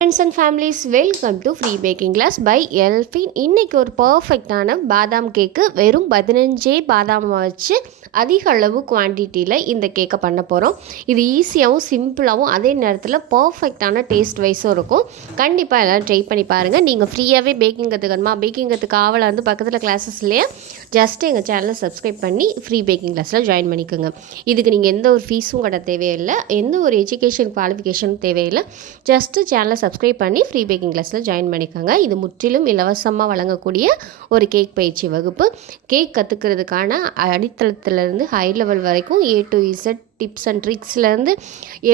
Friends and families welcome to free baking class by Elfin இன்றைக்கி ஒரு பர்ஃபெக்டான பாதாம் கேக்கு வெறும் பதினஞ்சே பாதாம் வச்சு அதிக அளவு குவான்டிட்டியில் இந்த கேக்கை பண்ண போகிறோம் இது ஈஸியாகவும் சிம்பிளாகவும் அதே நேரத்தில் பர்ஃபெக்டான டேஸ்ட் வைஸும் இருக்கும். கண்டிப்பாக எல்லோரும் ட்ரை பண்ணி பாருங்கள் நீங்கள் ஃப்ரீயாகவே பேக்கிங் கற்றுக்கணுமா பேக்கிங் கற்றுக்க ஆவலாக இருந்து பக்கத்தில் கிளாஸஸ் இல்லையா? ஜஸ்ட் எங்கள் சேனலை சப்ஸ்கிரைப் பண்ணி ஃப்ரீ பேக்கிங் கிளாஸில் ஜாயின் பண்ணிக்கோங்க. இதுக்கு நீங்கள் எந்த ஒரு ஃபீஸும் கட்ட தேவையில்லை. எந்த ஒரு எஜுகேஷன் குவாலிஃபிகேஷனும் தேவையில்லை. ஜஸ்ட்டு சேனலை சப்ஸ்கிரைப் பண்ணி ஃப்ரீ பேக்கிங் கிளாஸில் ஜாயின் பண்ணிக்கோங்க. இது முற்றிலும் இலவசமாக வழங்கக்கூடிய ஒரு கேக் பயிற்சி வகுப்பு. கேக் கற்றுக்கிறதுக்கான அடித்தளத்துலேருந்து ஹை லெவல் வரைக்கும் A to Z tips and ட்ரிக்ஸ்லேருந்து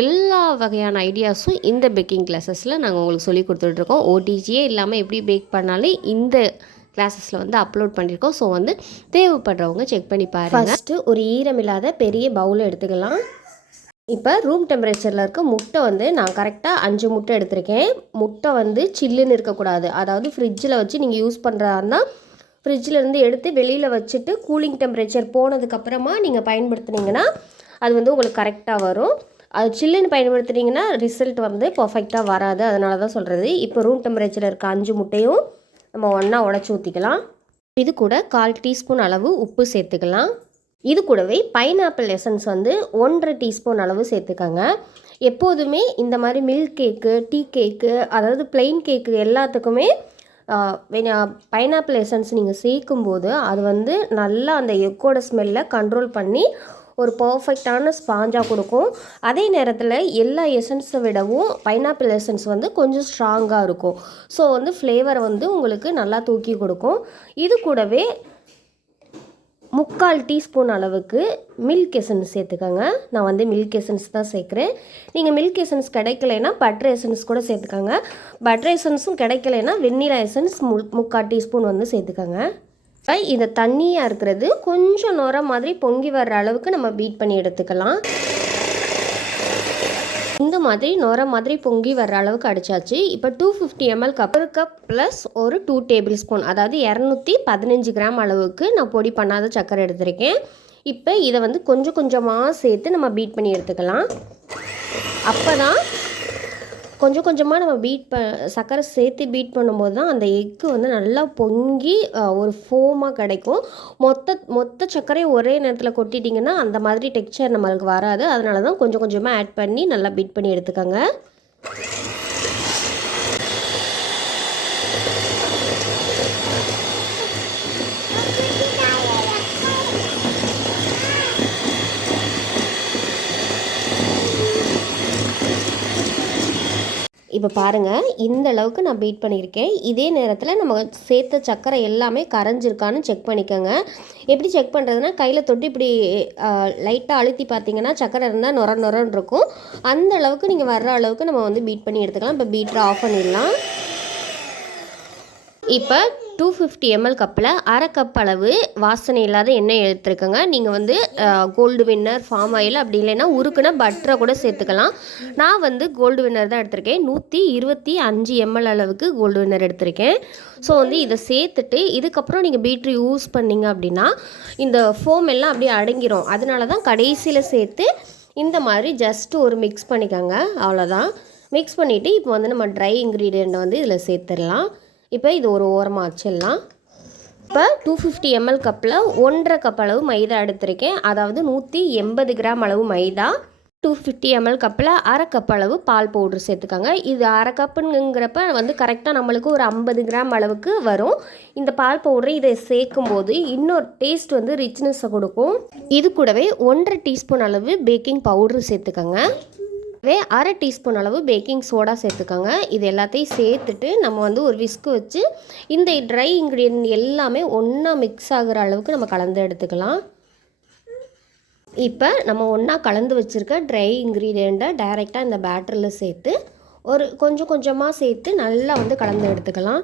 எல்லா வகையான ஐடியாஸும் இந்த பேக்கிங் கிளாஸஸில் நாங்கள் உங்களுக்கு சொல்லி கொடுத்துட்ருக்கோம் ஓடிஜியே இல்லாமல் எப்படி பேக் பண்ணாலே இந்த கிளாஸஸில் வந்து அப்லோட் பண்ணியிருக்கோம் ஸோ வந்து தேவைப்படுறவங்க செக் பண்ணி பாருங்கள் ஃபஸ்ட்டு ஒரு ஈரமில்லாத பெரிய பவுல் எடுத்துக்கலாம். இப்போ ரூம் டெம்பரேச்சரில் இருக்க முட்டை வந்து நான் கரெக்டாக அஞ்சு முட்டை எடுத்திருக்கேன். முட்டை வந்து சில்லுன்னு இருக்கக்கூடாது. அதாவது ஃப்ரிட்ஜில் வச்சு நீங்கள் யூஸ் பண்ணுறாருன்னா ஃப்ரிட்ஜிலேருந்து எடுத்து வெளியில் வச்சுட்டு கூலிங் டெம்பரேச்சர் போனதுக்கப்புறமா நீங்கள் பயன்படுத்துனீங்கன்னா அது வந்து உங்களுக்கு கரெக்டாக வரும். அது சில்லுன்னு பயன்படுத்துனீங்கன்னா ரிசல்ட் வந்து பர்ஃபெக்டாக வராது. அதனால தான் சொல்கிறது இப்போ ரூம் டெம்பரேச்சரில் இருக்க அஞ்சு முட்டையும் நம்ம ஒன்றா உடச்சி ஊற்றிக்கலாம் இது கூட கால் டீஸ்பூன் அளவு உப்பு சேர்த்துக்கலாம். இது கூடவே பைனாப்பிள் எசன்ஸ் வந்து ஒன்றரை டீஸ்பூன் அளவு சேர்த்துக்கோங்க. எப்போதுமே இந்த மாதிரி மில்க் கேக்கு டீ கேக்கு அதாவது பிளெயின் கேக்கு எல்லாத்துக்குமே பைனாப்பிள் எசன்ஸ் நீங்கள் சேர்க்கும்போது அது வந்து நல்லா அந்த எக்கோட ஸ்மெல்லை கண்ட்ரோல் பண்ணி ஒரு பர்ஃபெக்டான ஸ்பாஞ்சாக கொடுக்கும். அதே நேரத்தில் எல்லா எசன்ஸை விடவும் பைனாப்பிள் எசன்ஸ் வந்து கொஞ்சம் ஸ்ட்ராங்காக இருக்கும். ஸோ வந்து ஃப்ளேவரை வந்து உங்களுக்கு நல்லா தூக்கி கொடுக்கும். இது கூடவே முக்கால் டீஸ்பூன் அளவுக்கு மில்க் எசன்ஸ் சேர்த்துக்கோங்க. நான் வந்து மில்க் எசன்ஸ் தான் சேர்க்குறேன். நீங்கள் மில்க் எசன்ஸ் கிடைக்கலைன்னா பட்டர் எசன்ஸ் கூட சேர்த்துக்கோங்க. பட்டர் எசன்ஸும் கிடைக்கலைன்னா வெண்ணிலா எசன்ஸ் மு முக்கால் டீஸ்பூன் வந்து சேர்த்துக்கோங்க. இந்த தண்ணியாக இருக்கிறது கொஞ்சம் நுர மாதிரி பொங்கி வர்ற அளவுக்கு நம்ம பீட் பண்ணி எடுத்துக்கலாம். இந்த மாதிரி நுர மாதிரி பொங்கி வர்ற அளவுக்கு அடிச்சாச்சு. இப்போ டூ ஃபிஃப்டி எம்எல் கப் ஒரு கப் ப்ளஸ் ஒரு டூ டேபிள் ஸ்பூன் அதாவது இரநூத்தி பதினஞ்சு கிராம் அளவுக்கு நான் பொடி பண்ணாத சர்க்கரை எடுத்திருக்கேன். இப்போ இதை வந்து கொஞ்சம் கொஞ்சமாக சேர்த்து நம்ம பீட் பண்ணி எடுத்துக்கலாம். அப்போ தான் கொஞ்சம் கொஞ்சமாக நம்ம பீட் ப சர்க்கரை சேர்த்து பீட் பண்ணும்போது தான் அந்த எக்கு வந்து நல்லா பொங்கி ஒரு ஃபோமாக கிடைக்கும். மொத்த மொத்த சர்க்கரையும் ஒரே நேரத்தில் கொட்டிட்டிங்கன்னா அந்த மாதிரி டெக்ஸ்சர் நம்மளுக்கு வராது. அதனால தான் கொஞ்சம் கொஞ்சமாக ஆட் பண்ணி நல்லா பீட் பண்ணி எடுத்துக்கோங்க. இப்போ பாருங்கள் இந்த அளவுக்கு நான் பீட் பண்ணியிருக்கேன். இதே நேரத்தில் நம்ம சேர்த்த சர்க்கரை எல்லாமே கரைஞ்சிருக்கான்னு செக் பண்ணிக்கோங்க. எப்படி செக் பண்ணுறதுனா கையில் தொட்டு இப்படி லைட்டாக அழுத்தி பார்த்தீங்கன்னா சர்க்கரை இருந்தால் நொர நொரன்னு இருக்கும். அந்த அளவுக்கு நீங்கள் வர்ற அளவுக்கு நம்ம வந்து பீட் பண்ணி எடுத்துக்கலாம். இப்போ பீட்டரை ஆஃப் பண்ணிடலாம். இப்போ டூ ஃபிஃப்டி எம்எல் கப்பில் அரை கப் அளவு வாசனை இல்லாத எண்ணெய் எடுத்துருக்கோங்க. நீங்கள் வந்து கோல்டு வின்னர் ஃபார்ம் ஆயில் அப்படி இல்லைன்னா உருக்குனா பட்டரை கூட சேர்த்துக்கலாம். நான் வந்து கோல்டு வின்னர் தான் எடுத்திருக்கேன். நூற்றி இருபத்தி அஞ்சு எம்எல் அளவுக்கு கோல்டு வின்னர் எடுத்திருக்கேன். ஸோ வந்து இதை சேர்த்துட்டு இதுக்கப்புறம் நீங்கள் பீட்ரு யூஸ் பண்ணிங்க அப்படின்னா இந்த ஃபோம் எல்லாம் அப்படியே அடங்கிரும். அதனால தான் கடைசியில் சேர்த்து இந்த மாதிரி ஜஸ்ட்டு ஒரு மிக்ஸ் பண்ணிக்கோங்க. அவ்வளோதான் மிக்ஸ் பண்ணிவிட்டு இப்போ வந்து நம்ம ட்ரை இன்க்ரீடியண்ட்டை வந்து இதில் சேர்த்துடலாம். இப்போ இது ஒரு ஓரமாக வச்சிடலாம். இப்போ டூ ஃபிஃப்டி எம்எல் கப்பில் ஒன்றரை கப் அளவு மைதா எடுத்திருக்கேன். அதாவது நூற்றி எண்பது கிராம் அளவு மைதா டூ ஃபிஃப்டி எம்எல் கப்பில் அரை கப் அளவு பால் பவுட்ரு சேர்த்துக்கோங்க. இது அரை கப்புங்கிறப்ப வந்து கரெக்டாக நம்மளுக்கு ஒரு ஐம்பது கிராம் அளவுக்கு வரும். இந்த பால் பவுட்ரு இதை சேர்க்கும் போது இன்னொரு டேஸ்ட் வந்து ரிச்னஸை கொடுக்கும். இது கூடவே ஒன்றரை டீஸ்பூன் அளவு பேக்கிங் பவுட்ரு சேர்த்துக்கோங்க. வே அரை டீஸ்பூன் அளவு பேக்கிங் சோடா சேர்த்துக்கோங்க. இது எல்லாத்தையும் சேர்த்துட்டு நம்ம வந்து ஒரு விஸ்கு வச்சு இந்த ட்ரை இன்க்ரீடியன்ட் எல்லாமே ஒன்றா மிக்ஸ் ஆகிற அளவுக்கு நம்ம கலந்து எடுத்துக்கலாம். இப்போ நம்ம ஒன்றா கலந்து வச்சுருக்க ட்ரை இன்க்ரீடியண்ட்டை டைரெக்டாக இந்த பேட்டரில் சேர்த்து ஒரு கொஞ்சம் கொஞ்சமாக சேர்த்து நல்லா வந்து கலந்து எடுத்துக்கலாம்.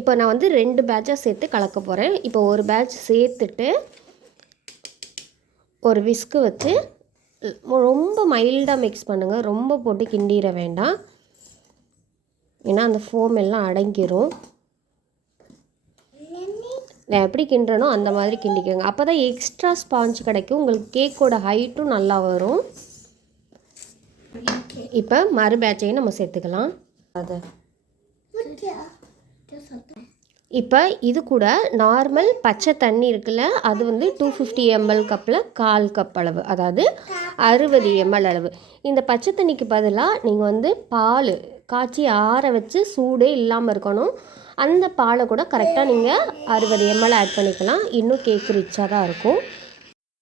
இப்போ நான் வந்து ரெண்டு பேட்சாக சேர்த்து கலக்க போகிறேன் இப்போ ஒரு பேட்ச் சேர்த்துட்டு ஒரு விஸ்கு வச்சு ரொம்ப மைல்டாக மிக்ஸ் பண்ணுங்கள் ரொம்ப போட்டு கிண்டிட வேண்டாம். ஏன்னா அந்த ஃபோம் எல்லாம் அடங்கிரும். நான் எப்படி கிண்டுறனோ அந்த மாதிரி கிண்டிக்கோங்க. அப்போ தான் எக்ஸ்ட்ரா ஸ்பாஞ்ச் கிடைக்கும். உங்களுக்கு கேக்கோட ஹைட்டும் நல்லா வரும். இப்போ மறு பேட்சையும் நம்ம சேர்த்துக்கலாம். அதை. இப்போ இது கூட நார்மல் பச்சை தண்ணி இருக்குல்ல அது வந்து டூ ஃபிஃப்டி எம்எல் கப்பில் கால் கப் அளவு அதாவது அறுபது எம்எல் அளவு. இந்த பச்சை தண்ணிக்கு பதிலாக நீங்கள் வந்து பால் காய்ச்சி ஆற வச்சு சூடே இல்லாமல் இருக்கணும். அந்த பாலை கூட கரெக்டாக நீங்கள் அறுபது எம்எல் ஆட் பண்ணிக்கலாம். இன்னும் கேக்கு ரிச்சாக தான் இருக்கும்.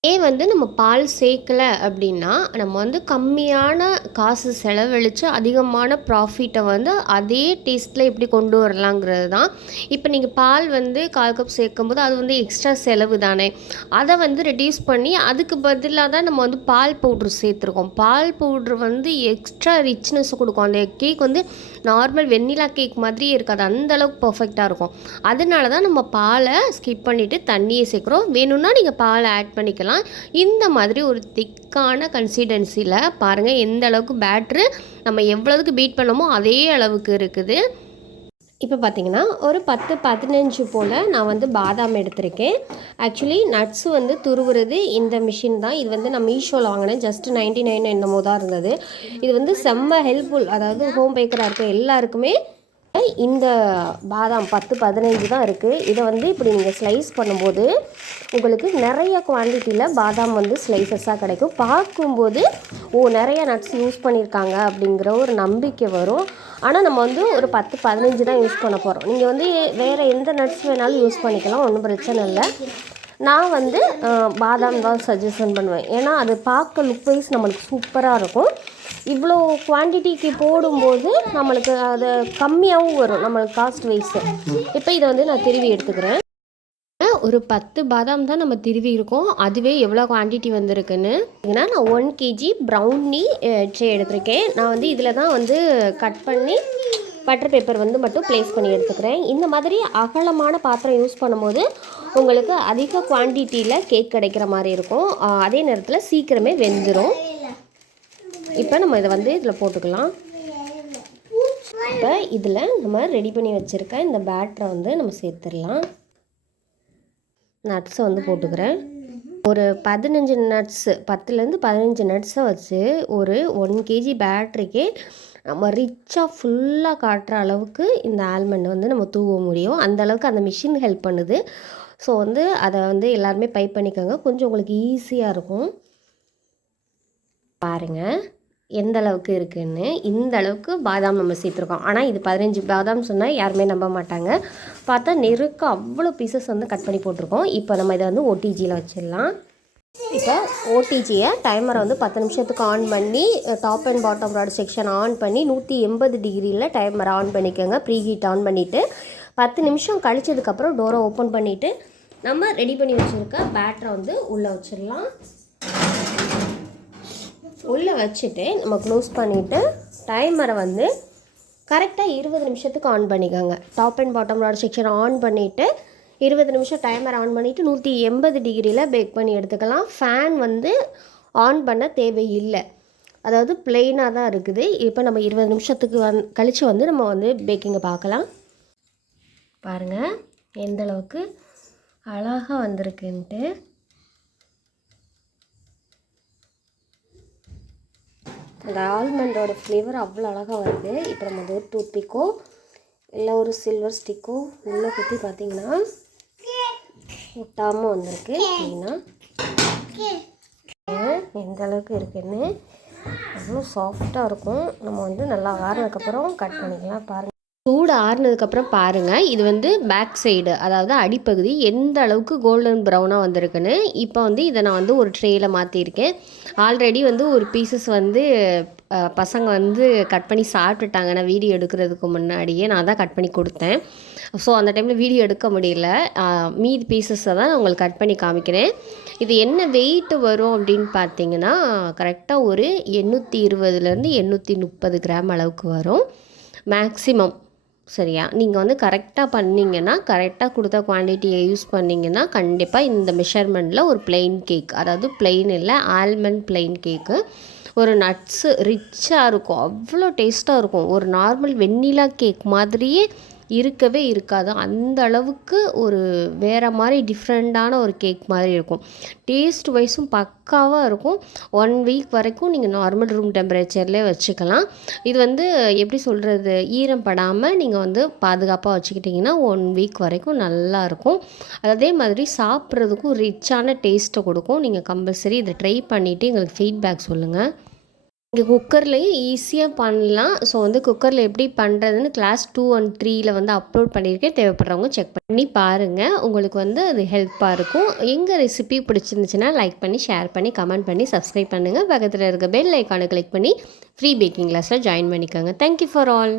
ஏன் வந்து நம்ம பால் சேர்க்கல அப்படின்னா நம்ம வந்து கம்மியான காசு செலவழித்து அதிகமான ப்ராஃபிட்டை வந்து அதே டேஸ்ட்டில் எப்படி கொண்டு வரலாங்கிறது தான். இப்போ நீங்கள் பால் வந்து கால் கப் சேர்க்கும்போது அது வந்து எக்ஸ்ட்ரா செலவு தானே. அதை வந்து ரெடியூஸ் பண்ணி அதுக்கு பதிலாக தான் நம்ம வந்து பால் பவுட்ரு சேர்த்துருக்கோம். பால் பவுட்ரு வந்து எக்ஸ்ட்ரா ரிச்னஸ் கொடுக்கும். அந்த கேக் வந்து நார்மல் வெண்ணிலா கேக் மாதிரியே இருக்காது. அந்தளவுக்கு பர்ஃபெக்டாக இருக்கும். அதனால தான் நம்ம பாலை ஸ்கிப் பண்ணிவிட்டு தண்ணியை சேர்க்குறோம். வேணும்னா நீங்கள் பாலை ஆட் பண்ணிக்கலாம். இந்த மாதிரி ஒரு திக்கான கன்சிஸ்டன்சியில் பாருங்கள் எந்த அளவுக்கு பேட்ரு நம்ம எவ்வளவுக்கு பீட் பண்ணமோ அதே அளவுக்கு இருக்குது. இப்போ பார்த்தீங்கன்னா ஒரு பத்து பதினஞ்சு போல் நான் வந்து பாதாம் எடுத்திருக்கேன். ஆக்சுவலி நட்ஸ் வந்து துருவுறது இந்த மிஷின் தான். இது வந்து நான் மீஷோவில் வாங்கினேன். ஜஸ்ட் நைன்டி நைன் என்னமோ தான் இருந்தது. இது வந்து செம்ம ஹெல்ப்ஃபுல் அதாவது ஹோம் பேக்கராக இருக்க எல்லாருக்குமே இந்த பாதாம் பத்து பதினஞ்சு தான் இருக்குது இதை வந்து இப்படி நீங்கள் ஸ்லைஸ் பண்ணும்போது உங்களுக்கு நிறைய குவான்டிட்டியில் பாதாம் வந்து ஸ்லைசஸாக கிடைக்கும். பார்க்கும்போது ஓ நிறைய நட்ஸ் யூஸ் பண்ணியிருக்காங்க அப்படிங்கிற ஒரு நம்பிக்கை வரும். ஆனால் நம்ம வந்து ஒரு பத்து பதினஞ்சு தான் யூஸ் பண்ண போகிறோம் நீங்கள் வந்து வேறு எந்த நட்ஸ் வேணாலும் யூஸ் பண்ணிக்கலாம். ஒன்றும் பிரச்சனை இல்லை. நான் வந்து பாதாம் தான் சஜஷன் பண்ணுவேன். ஏன்னா அது பார்க்க லுக் வைஸ் நம்மளுக்கு சூப்பராக இருக்கும். இவ்வளோ குவான்டிட்டிக்கு போடும்போது நம்மளுக்கு அது கம்மியாகவும் வரும் நம்மளுக்கு காஸ்ட் வைஸு இப்போ இதை வந்து நான் திருவி எடுத்துக்கிறேன். ஒரு பத்து பாதாம் தான் நம்ம திருவி இருக்கோம். அதுவே எவ்வளோ குவான்டிட்டி வந்திருக்குன்னு ஏன்னா நான் ஒன் கேஜி ப்ரௌனி ட்ரே எடுத்திருக்கேன். நான் வந்து இதில் தான் வந்து கட் பண்ணி பட்டர் பேப்பர் வந்து மட்டும் ப்ளேஸ் பண்ணி எடுத்துக்கிறேன். இந்த மாதிரி அகலமான பாத்திரம் யூஸ் பண்ணும்போது உங்களுக்கு அதிக குவான்டிட்டியில் கேக் கிடைக்கிற மாதிரி இருக்கும். அதே நேரத்தில் சீக்கிரமே வெந்துடும் இப்போ நம்ம இதை வந்து இதில் போட்டுக்கலாம். இப்போ இதில் நம்ம ரெடி பண்ணி வச்சுருக்க இந்த பேட்டரை வந்து நம்ம சேர்த்துடலாம். நட்ஸை வந்து போட்டுக்கிறேன். ஒரு பதினஞ்சு நட்ஸு பத்துலேருந்து பதினஞ்சு நட்ஸை வச்சு ஒரு ஒன் கேஜி பேட்டரிக்கே நம்ம ரிச்சாக ஃபுல்லாக காட்டுற அளவுக்கு இந்த ஆல்மண்ட் வந்து நம்ம தூவ முடியும். அந்த அளவுக்கு அந்த மிஷின் ஹெல்ப் பண்ணுது. ஸோ வந்து அதை வந்து எல்லாருமே பை பண்ணிக்கோங்க. கொஞ்சம் உங்களுக்கு ஈஸியாக இருக்கும். பாருங்கள் எந்த அளவுக்கு இருக்குன்னு இந்த அளவுக்கு பாதாம் நம்ம சேர்த்துருக்கோம். ஆனால் இது பதினஞ்சு பாதாம் சொன்னால் யாருமே நம்ப மாட்டாங்க. பார்த்தா நெருக்க அவ்வளோ பீசஸ் வந்து கட் பண்ணி போட்டிருக்கோம். இப்போ நம்ம இதை வந்து ஓடிஜியில் வச்சிடலாம். இப்போ ஓடிஜியை டைமரை வந்து பத்து நிமிஷத்துக்கு ஆன் பண்ணி top and bottom broad section on பண்ணி நூற்றி எண்பது டிகிரியில் டைமரை ஆன் பண்ணிக்கோங்க. ப்ரீ ஹீட் ஆன் பண்ணிவிட்டு பத்து நிமிஷம் கழிச்சதுக்கப்புறம் டோரை ஓப்பன் பண்ணிவிட்டு நம்ம ரெடி பண்ணி வச்சுருக்க பேட்டரை வந்து உள்ளே வச்சிடலாம். உள்ளே வச்சுட்டு நம்ம க்ளோஸ் பண்ணிவிட்டு டைமரை வந்து கரெக்டாக இருபது நிமிஷத்துக்கு ஆன் பண்ணிக்கோங்க. டாப் அண்ட் பாட்டமோட செக்ஷன் ஆன் பண்ணிவிட்டு இருபது நிமிஷம் டைமர் ஆன் பண்ணிவிட்டு நூற்றி எண்பது டிகிரியில் பேக் பண்ணி எடுத்துக்கலாம். ஃபேன் வந்து ஆன் பண்ண தேவையில்லை. அதாவது பிளெயினாக தான் இருக்குது. இப்போ நம்ம இருபது நிமிஷத்துக்கு வந் கழித்து வந்து நம்ம வந்து பேக்கிங்கை பார்க்கலாம். பாருங்கள் எந்தளவுக்கு அழகாக வந்திருக்குன்ட்டு. அந்த ஆல்மண்டோட ஃப்ளேவர் அவ்வளோ அழகாக வருது. இப்போ நம்ம வந்து ஒரு டூத் பிக்கோ இல்லை ஒரு சில்வர் ஸ்டிக்கோ உள்ளே குத்தி பார்த்தீங்கன்னா ஒட்டாமல் வந்திருக்கு. அப்படின்னா எந்த அளவுக்கு இருக்குன்னு அவ்வளோ சாஃப்டாக இருக்கும். நம்ம வந்து நல்லா ஆறுனதுக்கப்புறம் கட் பண்ணிக்கலாம் பாருங்கள் சூடு ஆறுனதுக்கப்புறம் பாருங்கள் இது வந்து பேக் சைடு அதாவது அடிப்பகுதி எந்த அளவுக்கு கோல்டன் ப்ரௌனாக வந்திருக்குன்னு. இப்போ வந்து இதை நான் வந்து ஒரு ட்ரேயில் மாற்றிருக்கேன் ஆல்ரெடி வந்து ஒரு பீசஸ் வந்து பசங்க வந்து கட் பண்ணி சாப்பிட்டுட்டாங்க. நான் வீடியோ எடுக்கிறதுக்கு முன்னாடியே நான் தான் கட் பண்ணி கொடுத்தேன். ஸோ அந்த டைமில் வீடியோ எடுக்க முடியல. மீதி பீசஸை தான் நான் உங்களுக்கு கட் பண்ணி காமிக்கிறேன். இது என்ன வெயிட் வரும் அப்படின்னு பார்த்தீங்கன்னா கரெக்டாக ஒரு எண்ணூற்றி இருபதுலேருந்து எண்ணூற்றி முப்பது கிராம் அளவுக்கு வரும். மேக்ஸிமம் சரியா? நீங்கள் வந்து கரெக்டாக பண்ணிங்கன்னா கரெக்டாக கொடுத்த குவான்டிட்டியை யூஸ் பண்ணிங்கன்னா கண்டிப்பாக இந்த மெஷர்மெண்ட்டில் ஒரு பிளெயின் கேக் அதாவது பிளெயின் இல்லை ஆல்மண்ட் பிளெயின் கேக்கு ஒரு நட்ஸு ரிச்சாக இருக்கும். அவ்வளோ டேஸ்ட்டாக இருக்கும். ஒரு நார்மல் வெண்ணிலா கேக் மாதிரியே இருக்கவே இருக்காது. அந்த அளவுக்கு ஒரு வேறு மாதிரி டிஃப்ரெண்ட்டான ஒரு கேக் மாதிரி இருக்கும். டேஸ்ட் வைஸும் பக்காவாக இருக்கும். ஒன் வீக் வரைக்கும் நீங்கள் நார்மல் ரூம் டெம்பரேச்சர்லேயே வச்சுக்கலாம். இது வந்து எப்படி சொல்கிறது ஈரம் படாமல் நீங்கள் வந்து பாதுகாப்பாக வச்சுக்கிட்டிங்கன்னா ஒன் வீக் வரைக்கும் நல்லாயிருக்கும் அதே மாதிரி சாப்பிட்றதுக்கும் ரிச்சான டேஸ்ட்டை கொடுக்கும். நீங்கள் கம்பல்சரி இதை ட்ரை பண்ணிவிட்டு எங்களுக்கு ஃபீட்பேக் சொல்லுங்கள் இங்கே குக்கர்லேயும் ஈஸியாக பண்ணலாம். ஸோ வந்து குக்கரில் எப்படி பண்ணுறதுன்னு கிளாஸ் டூ அண்ட் த்ரீயில் வந்து அப்லோட் பண்ணியிருக்கேன் தேவைப்படுறவங்க செக் பண்ணி பாருங்கள் உங்களுக்கு வந்து அது ஹெல்ப்பாக இருக்கும். எங்கள் ரெசிபி பிடிச்சிருந்துச்சுன்னா லைக் பண்ணி ஷேர் பண்ணி கமெண்ட் பண்ணி சப்ஸ்கிரைப் பண்ணுங்கள் பக்கத்தில் இருக்க பெல் ஐக்கானை கிளிக் பண்ணி ஃப்ரீ பேக்கிங் கிளாஸில் ஜாயின் பண்ணிக்கோங்க. Thank you for all